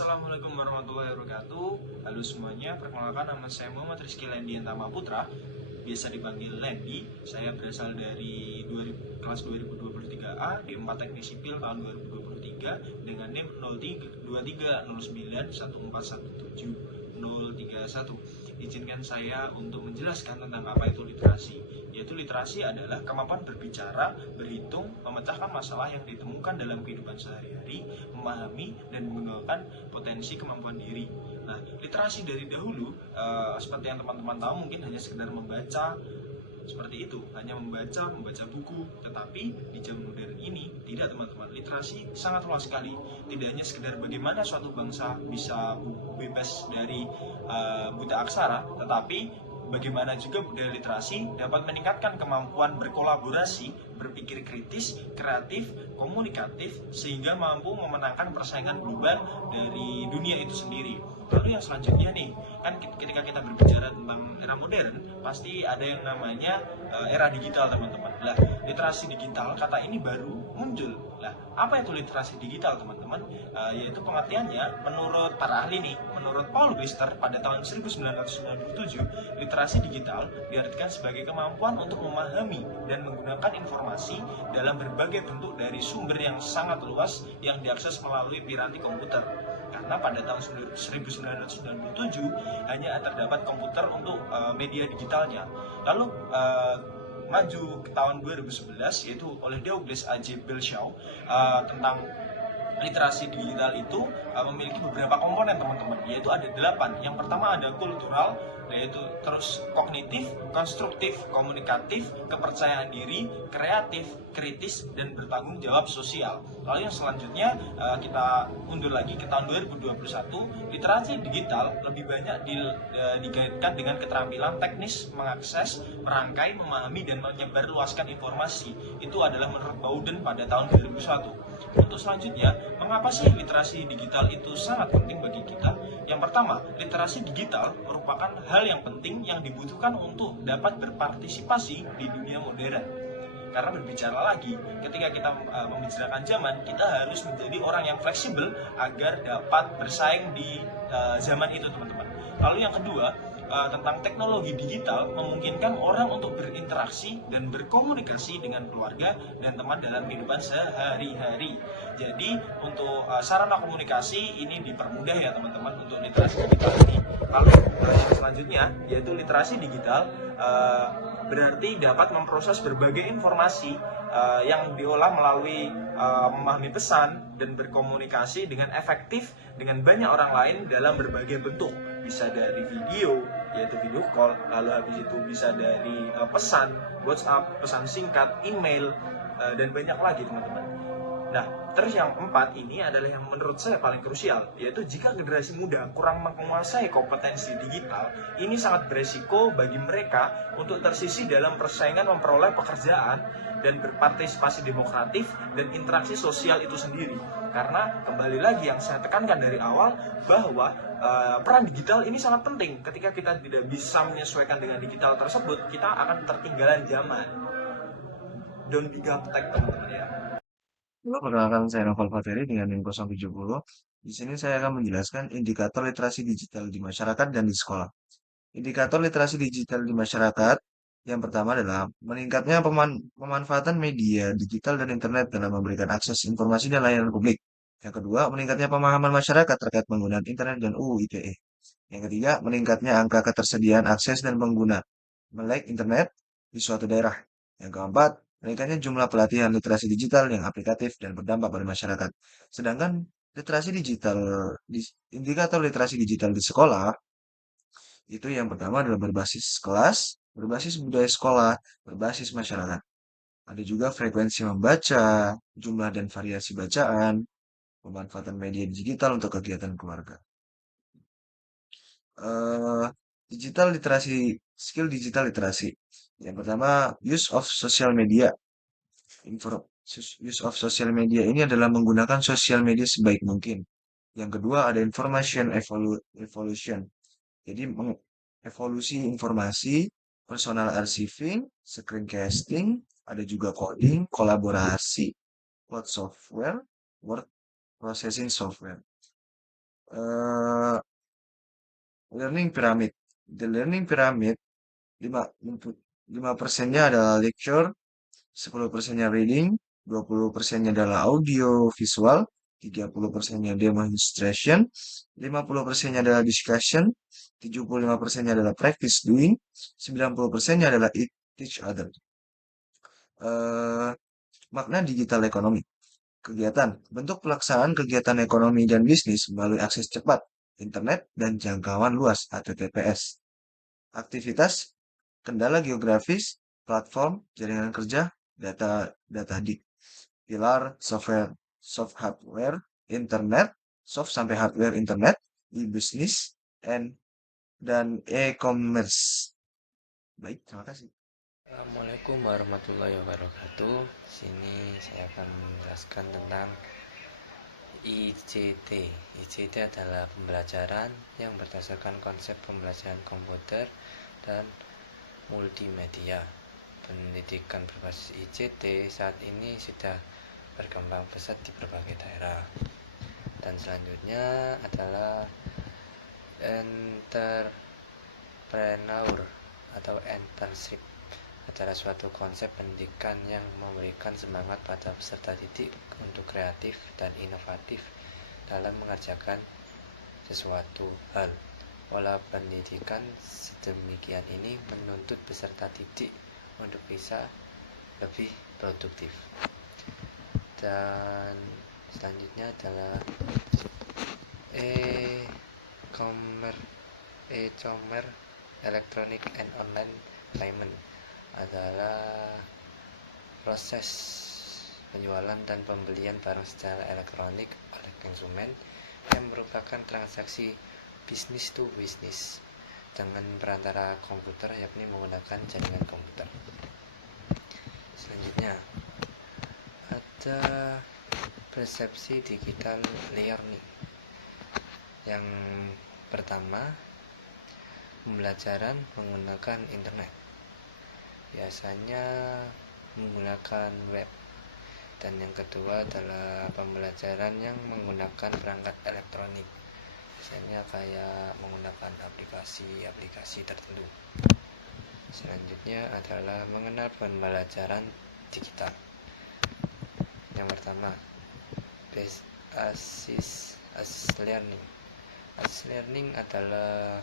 Assalamualaikum warahmatullahi wabarakatuh. Halo semuanya, perkenalkan nama saya Muhammad Rizky Lendian Tama Putra, biasa dipanggil Lendi. Saya berasal dari kelas 2023A di 4 Teknik Sipil tahun 2023 dengan NIM 0323091417. Izinkan saya untuk menjelaskan tentang apa itu literasi. Yaitu literasi adalah kemampuan berbicara, berhitung, memecahkan masalah yang ditemukan dalam kehidupan sehari-hari, memahami dan mengembangkan potensi kemampuan diri. Nah, literasi dari dahulu seperti yang teman-teman tahu mungkin hanya sekedar membaca, seperti itu, hanya membaca buku. Tetapi di zaman modern ini tidak, teman-teman. Literasi sangat luas sekali. Tidak hanya sekedar bagaimana suatu bangsa bisa bebas dari buta aksara, tetapi bagaimana juga budaya literasi dapat meningkatkan kemampuan berkolaborasi, berpikir kritis, kreatif, komunikatif, sehingga mampu memenangkan persaingan global dari dunia itu sendiri. Lalu yang selanjutnya nih, kan ketika kita berbicara tentang era modern, pasti ada yang namanya era digital, teman-teman. Nah, literasi digital, kata ini baru muncul. Nah, apa itu literasi digital, teman-teman? Yaitu pengertiannya, menurut para ahli nih, menurut Paul Brister pada tahun 1997, literasi digital diartikan sebagai kemampuan untuk memahami dan menggunakan informasi dalam berbagai bentuk dari sumber yang sangat luas yang diakses melalui piranti komputer. Karena pada tahun 1997 hanya terdapat komputer untuk media digitalnya. Lalu maju ke tahun 2011, yaitu oleh Douglas A.J. Belshaw, tentang literasi digital itu memiliki beberapa komponen, teman-teman, yaitu ada 8. Yang pertama ada kultural, yaitu terus kognitif, konstruktif, komunikatif, kepercayaan diri, kreatif, kritis, dan bertanggung jawab sosial. Lalu yang selanjutnya kita undur lagi ke tahun 2021, literasi digital lebih banyak dikaitkan dengan keterampilan teknis mengakses, merangkai, memahami, dan menyebarluaskan informasi. Itu adalah menurut Bowden pada tahun 2001. Untuk selanjutnya, mengapa sih literasi digital itu sangat penting bagi kita? Yang pertama, literasi digital merupakan hal yang penting yang dibutuhkan untuk dapat berpartisipasi di dunia modern. Karena berbicara lagi, ketika kita membicarakan zaman, kita harus menjadi orang yang fleksibel agar dapat bersaing di zaman itu, teman-teman. Lalu yang kedua, tentang teknologi digital memungkinkan orang untuk berinteraksi dan berkomunikasi dengan keluarga dan teman dalam kehidupan sehari-hari. Jadi untuk sarana komunikasi ini dipermudah ya, teman-teman, untuk literasi digital ini. Lalu yang selanjutnya yaitu literasi digital berarti dapat memproses berbagai informasi yang diolah melalui memahami pesan dan berkomunikasi dengan efektif dengan banyak orang lain dalam berbagai bentuk. Bisa dari video, yaitu video call, lalu habis itu bisa dari pesan WhatsApp, pesan singkat, email, dan banyak lagi, teman-teman. Nah, terus yang 4 ini adalah yang menurut saya paling krusial, yaitu jika generasi muda kurang menguasai kompetensi digital, ini sangat beresiko bagi mereka untuk tersisih dalam persaingan memperoleh pekerjaan dan berpartisipasi demokratif dan interaksi sosial itu sendiri. Karena kembali lagi yang saya tekankan dari awal, bahwa peran digital ini sangat penting. Ketika kita tidak bisa menyesuaikan dengan digital tersebut, kita akan tertinggalan zaman. Don't be gaptek, teman-teman ya. Halo, perkenalkan saya Novel Fateri dengan NIM 070. Di sini saya akan menjelaskan indikator literasi digital di masyarakat dan di sekolah. Indikator literasi digital di masyarakat yang pertama adalah meningkatnya pemanfaatan media digital dan internet dalam memberikan akses informasi dan layanan publik. Yang kedua, meningkatnya pemahaman masyarakat terkait penggunaan internet dan UU ITE. Yang ketiga, meningkatnya angka ketersediaan akses dan pengguna melek internet di suatu daerah. Yang keempat, meningkatnya jumlah pelatihan literasi digital yang aplikatif dan berdampak pada masyarakat. Sedangkan literasi digital, indikator literasi digital di sekolah, itu yang pertama adalah berbasis kelas, berbasis budaya sekolah, berbasis masyarakat. Ada juga frekuensi membaca, jumlah dan variasi bacaan, pemanfaatan media digital untuk kegiatan keluarga. eh Digital literasi, skill digital literasi. Yang pertama, use of social media. Use of social media ini adalah menggunakan sosial media sebaik mungkin. Yang kedua, ada information evolution. Jadi, evolusi informasi, personal archiving, screencasting, ada juga coding, kolaborasi, cloud software, word processing software. eh, learning pyramid. The learning pyramid 5, 5%-nya adalah lecture, 10%-nya reading, 20%-nya adalah audio visual, 30%-nya demonstration, 50%-nya adalah discussion, 75%-nya adalah practice doing, 90%-nya adalah teach other. Eh, Makna digital ekonomi. Kegiatan. Bentuk pelaksanaan kegiatan ekonomi dan bisnis melalui akses cepat, internet, dan jangkauan luas (HTTPS). Aktivitas, kendala geografis, platform, jaringan kerja, data di pilar, soft hardware, internet, soft sampai hardware internet, e-business, dan e-commerce. Baik, terima kasih. Assalamualaikum warahmatullahi wabarakatuh. Sini saya akan menjelaskan tentang ICT. ICT adalah pembelajaran yang berdasarkan konsep pembelajaran komputer dan multimedia. Pendidikan berbasis ICT saat ini sudah berkembang pesat di berbagai daerah. Dan selanjutnya adalah entrepreneur atau internship adalah suatu konsep pendidikan yang memberikan semangat pada peserta didik untuk kreatif dan inovatif dalam mengerjakan sesuatu hal. Pola pendidikan sedemikian ini menuntut peserta didik untuk bisa lebih produktif. Dan selanjutnya adalah e-commerce, electronic and online payment adalah proses penjualan dan pembelian barang secara elektronik oleh konsumen yang merupakan transaksi bisnis to bisnis dengan perantara komputer, yakni menggunakan jaringan komputer. Selanjutnya ada persepsi digital learning. Yang pertama, pembelajaran menggunakan internet, biasanya menggunakan web. Dan yang kedua adalah pembelajaran yang menggunakan perangkat elektronik, biasanya kayak menggunakan aplikasi tertentu. Selanjutnya adalah mengenal pembelajaran digital. Yang pertama, assist learning. Assist learning adalah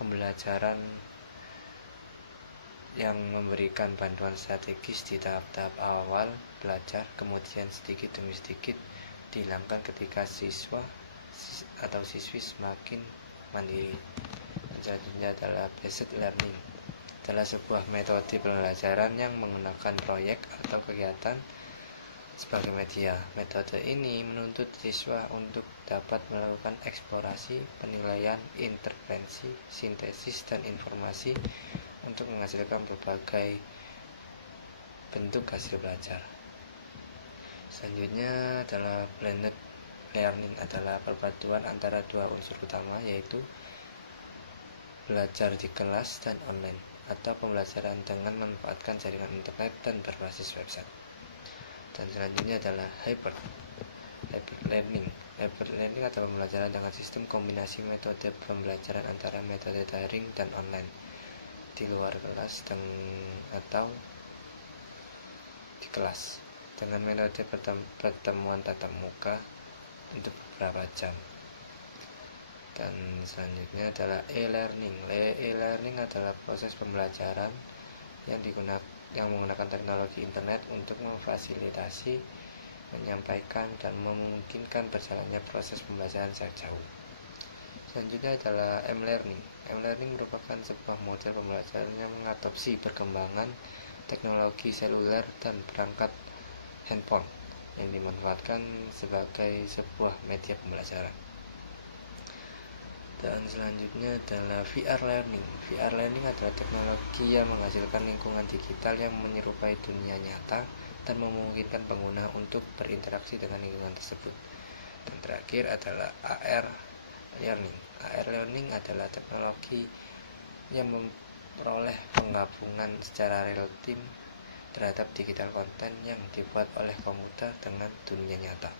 pembelajaran yang memberikan bantuan strategis di tahap-tahap awal belajar, kemudian sedikit demi sedikit dihilangkan ketika siswa atau siswi semakin mandiri. Selanjutnya adalah based learning, adalah sebuah metode pembelajaran yang menggunakan proyek atau kegiatan sebagai media. Metode ini menuntut siswa untuk dapat melakukan eksplorasi, penilaian, intervensi, sintesis, dan informasi untuk menghasilkan berbagai bentuk hasil belajar. Selanjutnya adalah blended learning, adalah perpaduan antara dua unsur utama, yaitu belajar di kelas dan online, atau pembelajaran dengan memanfaatkan jaringan internet dan berbasis website. Dan selanjutnya adalah hybrid learning. Hybrid learning adalah pembelajaran dengan sistem kombinasi metode pembelajaran antara metode daring dan online di luar kelas atau di kelas dengan metode pertemuan tatap muka untuk beberapa jam. Dan selanjutnya adalah e-learning. E-learning adalah proses pembelajaran yang menggunakan teknologi internet untuk memfasilitasi, menyampaikan, dan memungkinkan berjalannya proses pembelajaran jarak jauh. Selanjutnya adalah m-learning. M-learning merupakan sebuah model pembelajaran yang mengadopsi perkembangan teknologi seluler dan perangkat handphone yang dimanfaatkan sebagai sebuah media pembelajaran. Dan selanjutnya adalah VR learning. VR learning adalah teknologi yang menghasilkan lingkungan digital yang menyerupai dunia nyata dan memungkinkan pengguna untuk berinteraksi dengan lingkungan tersebut. Dan terakhir adalah AR learning. AR learning adalah teknologi yang memperoleh penggabungan secara real time terhadap digital konten yang dibuat oleh komputer dengan dunia nyata.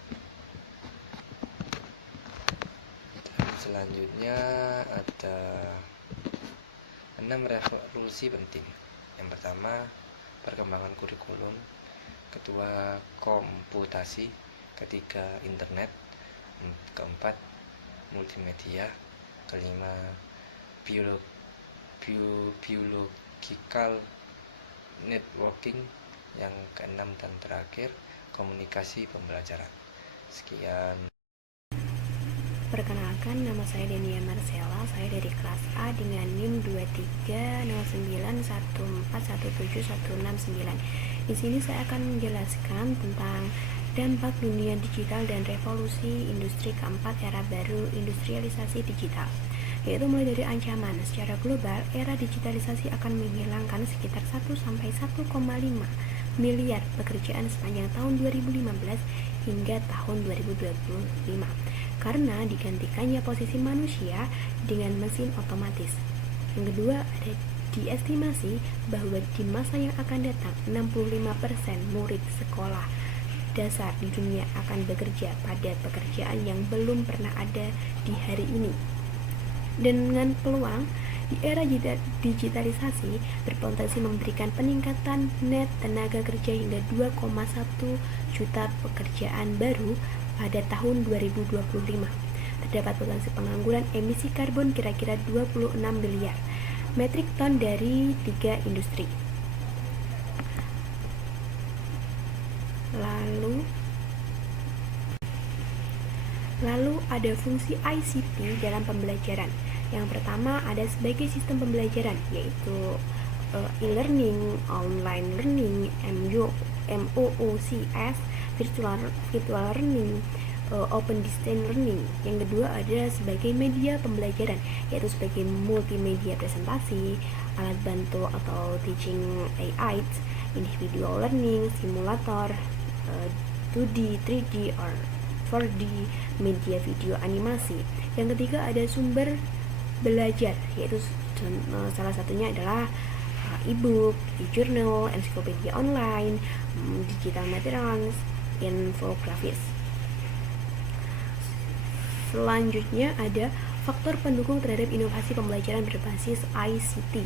Selanjutnya ada 6 revolusi penting. Yang pertama, perkembangan kurikulum. Kedua, komputasi. Ketiga, internet. Keempat, multimedia. Kelima, biological networking. Yang keenam dan terakhir, komunikasi pembelajaran. Sekian. Perkenalkan, nama saya Denia Marcella. Saya dari kelas A dengan NIM 230914171669. Di sini saya akan menjelaskan tentang dampak dunia digital dan revolusi industri keempat era baru industrialisasi digital. Yaitu mulai dari ancaman secara global, era digitalisasi akan menghilangkan sekitar 1-1,5 miliar pekerjaan sepanjang tahun 2015 hingga tahun 2025 karena digantikannya posisi manusia dengan mesin otomatis. Yang kedua, ada diestimasi bahwa di masa yang akan datang 65% murid sekolah dasar di dunia akan bekerja pada pekerjaan yang belum pernah ada di hari ini. Dan dengan peluang di era digitalisasi berpotensi memberikan peningkatan net tenaga kerja hingga 2,1 juta pekerjaan baru pada tahun 2025. Terdapat potensi pengangguran emisi karbon kira-kira 26 miliar metrik ton dari 3 industri. Lalu ada fungsi ICT dalam pembelajaran. Yang pertama ada sebagai sistem pembelajaran, yaitu e-learning, online learning, MOOCs, virtual learning, open distance learning. Yang kedua ada sebagai media pembelajaran, yaitu sebagai multimedia presentasi, alat bantu atau teaching aids, individual learning, simulator, 2D, 3D, or 4D, media video animasi. Yang ketiga ada sumber belajar, yaitu salah satunya adalah e-book, e-journal, ensiklopedia online, digital materials, infografis. Selanjutnya ada faktor pendukung terhadap inovasi pembelajaran berbasis ICT.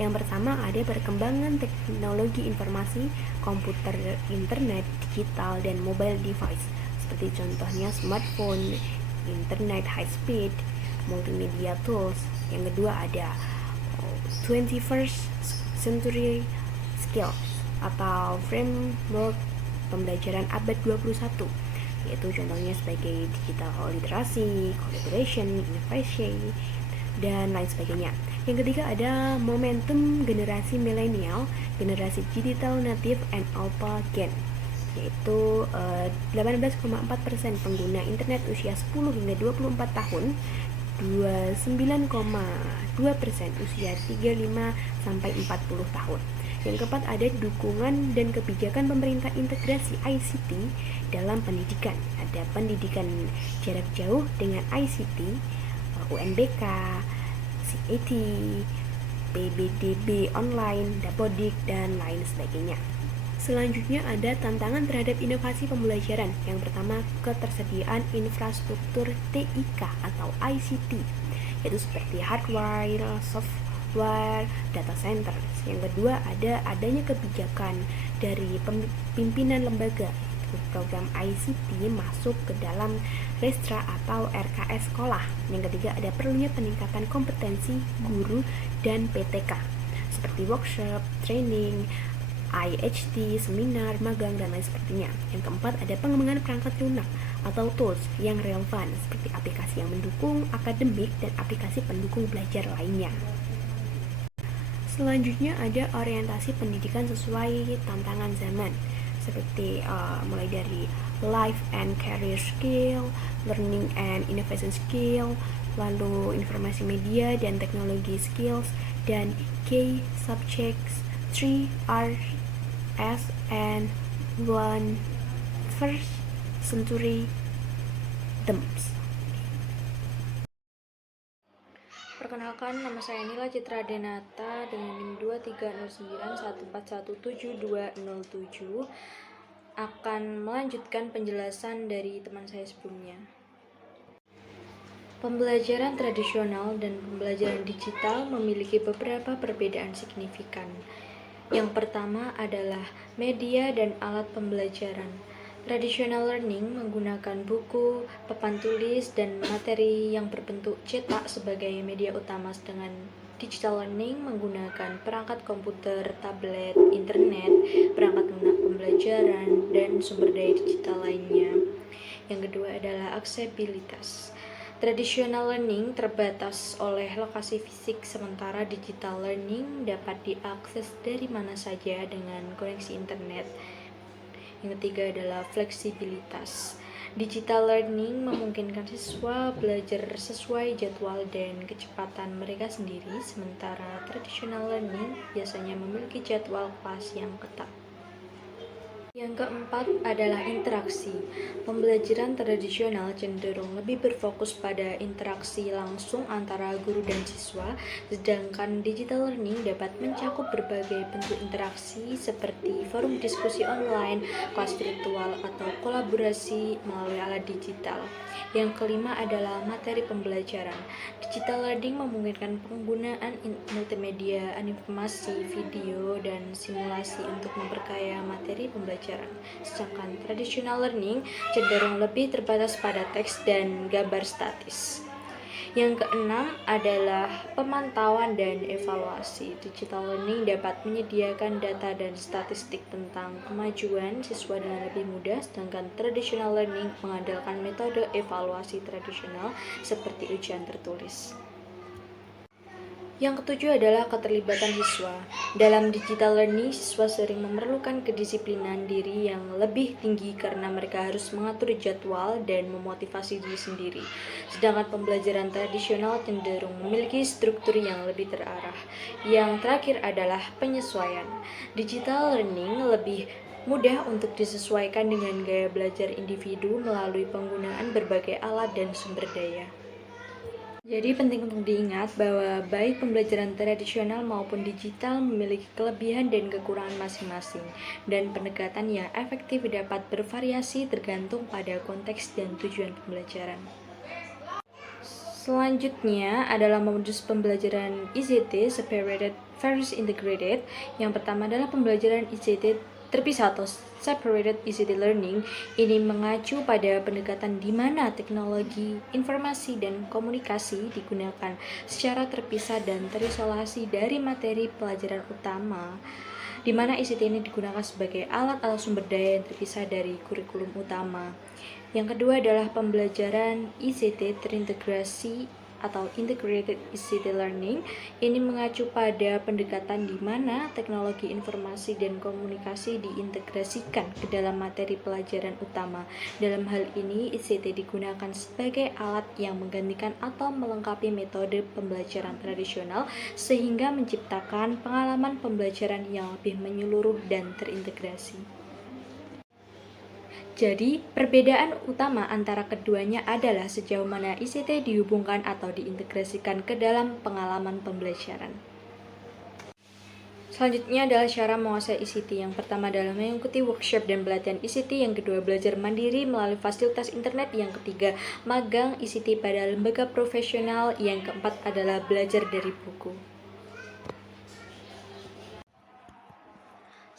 Yang pertama ada perkembangan teknologi informasi, komputer, internet, digital, dan mobile device, seperti contohnya smartphone, internet high speed, multimedia tools. Yang kedua ada 21st century skills atau framework pembelajaran abad 21, yaitu contohnya sebagai digital literasi, collaboration, innovation, dan lain sebagainya. Yang ketiga ada momentum generasi milenial, generasi digital native and alpha gen, yaitu 18,4% pengguna internet usia 10 hingga 24 tahun, 29,2% usia 35 sampai 40 tahun. Yang keempat ada dukungan dan kebijakan pemerintah integrasi ICT dalam pendidikan. Ada pendidikan jarak jauh dengan ICT, UNBK, CAT, PBDB online, Dapodik, dan lain sebagainya. Selanjutnya ada tantangan terhadap inovasi pembelajaran. Yang pertama, ketersediaan infrastruktur TIK atau ICT, yaitu seperti hardware, software, data center. Yang kedua, adanya kebijakan dari pimpinan lembaga. Program ICT masuk ke dalam Restra atau RKS sekolah. Yang ketiga, ada perlunya peningkatan kompetensi guru dan PTK, seperti workshop, training, IHT, seminar, magang, dan lain sebagainya. Yang keempat, ada pengembangan perangkat lunak atau tools yang relevan, seperti aplikasi yang mendukung akademik dan aplikasi pendukung belajar lainnya. Selanjutnya ada orientasi pendidikan sesuai tantangan zaman, seperti mulai dari life and career skill, learning and innovation skill, lalu informasi media dan teknologi skills, dan key subjects 3 RS and 21st century themes. Perkenalkan, nama saya Nila Citra Denata dengan NIM 230914172207, akan melanjutkan penjelasan dari teman saya sebelumnya. Pembelajaran tradisional dan pembelajaran digital memiliki beberapa perbedaan signifikan. Yang pertama adalah media dan alat pembelajaran. Traditional learning menggunakan buku, papan tulis, dan materi yang berbentuk cetak sebagai media utama, sedangkan digital learning menggunakan perangkat komputer, tablet, internet, perangkat lunak pembelajaran, dan sumber daya digital lainnya. Yang kedua adalah aksesibilitas. Traditional learning terbatas oleh lokasi fisik, sementara digital learning dapat diakses dari mana saja dengan koneksi internet. Yang ketiga adalah fleksibilitas. Digital learning memungkinkan siswa belajar sesuai jadwal dan kecepatan mereka sendiri, sementara traditional learning biasanya memiliki jadwal kelas yang ketat. Yang keempat adalah interaksi. Pembelajaran tradisional cenderung lebih berfokus pada interaksi langsung antara guru dan siswa, sedangkan digital learning dapat mencakup berbagai bentuk interaksi seperti forum diskusi online, kelas virtual, atau kolaborasi melalui alat digital. Yang kelima adalah materi pembelajaran. Digital learning memungkinkan penggunaan multimedia, animasi, video, dan simulasi untuk memperkaya materi pembelajaran. Sedangkan traditional learning cenderung lebih terbatas pada teks dan gambar statis. Yang keenam adalah pemantauan dan evaluasi. Digital learning dapat menyediakan data dan statistik tentang kemajuan siswa dengan lebih mudah, sedangkan traditional learning mengandalkan metode evaluasi tradisional seperti ujian tertulis. Yang ketujuh adalah keterlibatan siswa. Dalam digital learning, siswa sering memerlukan kedisiplinan diri yang lebih tinggi karena mereka harus mengatur jadwal dan memotivasi diri sendiri. Sedangkan pembelajaran tradisional cenderung memiliki struktur yang lebih terarah. Yang terakhir adalah penyesuaian. Digital learning lebih mudah untuk disesuaikan dengan gaya belajar individu melalui penggunaan berbagai alat dan sumber daya. Jadi penting untuk diingat bahwa baik pembelajaran tradisional maupun digital memiliki kelebihan dan kekurangan masing-masing, dan pendekatan yang efektif dapat bervariasi tergantung pada konteks dan tujuan pembelajaran. Selanjutnya adalah modus pembelajaran ICT separated versus integrated. Yang pertama adalah pembelajaran ICT terpisah atau separated ICT learning. Ini mengacu pada pendekatan di mana teknologi, informasi, dan komunikasi digunakan secara terpisah dan terisolasi dari materi pelajaran utama, di mana ICT ini digunakan sebagai alat atau sumber daya yang terpisah dari kurikulum utama. Yang kedua adalah pembelajaran ICT terintegrasi atau integrated ICT learning. Ini mengacu pada pendekatan di mana teknologi informasi dan komunikasi diintegrasikan ke dalam materi pelajaran utama. Dalam hal ini, ICT digunakan sebagai alat yang menggantikan atau melengkapi metode pembelajaran tradisional sehingga menciptakan pengalaman pembelajaran yang lebih menyeluruh dan terintegrasi. Jadi, perbedaan utama antara keduanya adalah sejauh mana ICT dihubungkan atau diintegrasikan ke dalam pengalaman pembelajaran. Selanjutnya adalah cara menguasai ICT. Yang pertama adalah mengikuti workshop dan pelatihan ICT. Yang kedua, belajar mandiri melalui fasilitas internet. Yang ketiga, magang ICT pada lembaga profesional. Yang keempat adalah belajar dari buku.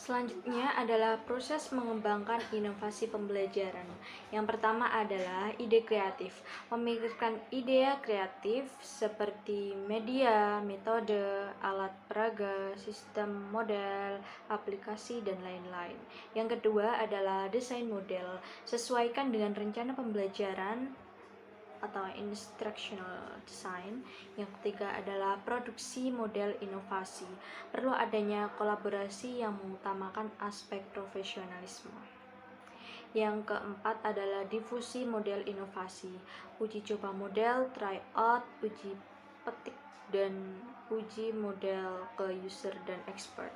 Selanjutnya adalah proses mengembangkan inovasi pembelajaran. Yang pertama adalah ide kreatif. Memikirkan ide kreatif seperti media, metode, alat peraga, sistem model, aplikasi, dan lain-lain. Yang kedua adalah desain model. Sesuaikan dengan rencana pembelajaran atau instructional design. Yang ketiga adalah produksi model inovasi. Perlu adanya kolaborasi yang mengutamakan aspek profesionalisme. Yang keempat adalah difusi model inovasi. Uji coba model, try out, uji petik, dan uji model ke user dan expert.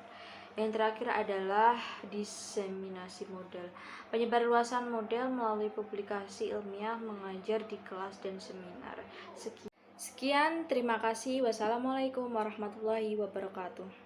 Yang terakhir adalah diseminasi model. Penyebarluasan model melalui publikasi ilmiah, mengajar di kelas dan seminar. Sekian, terima kasih. Wassalamualaikum warahmatullahi wabarakatuh.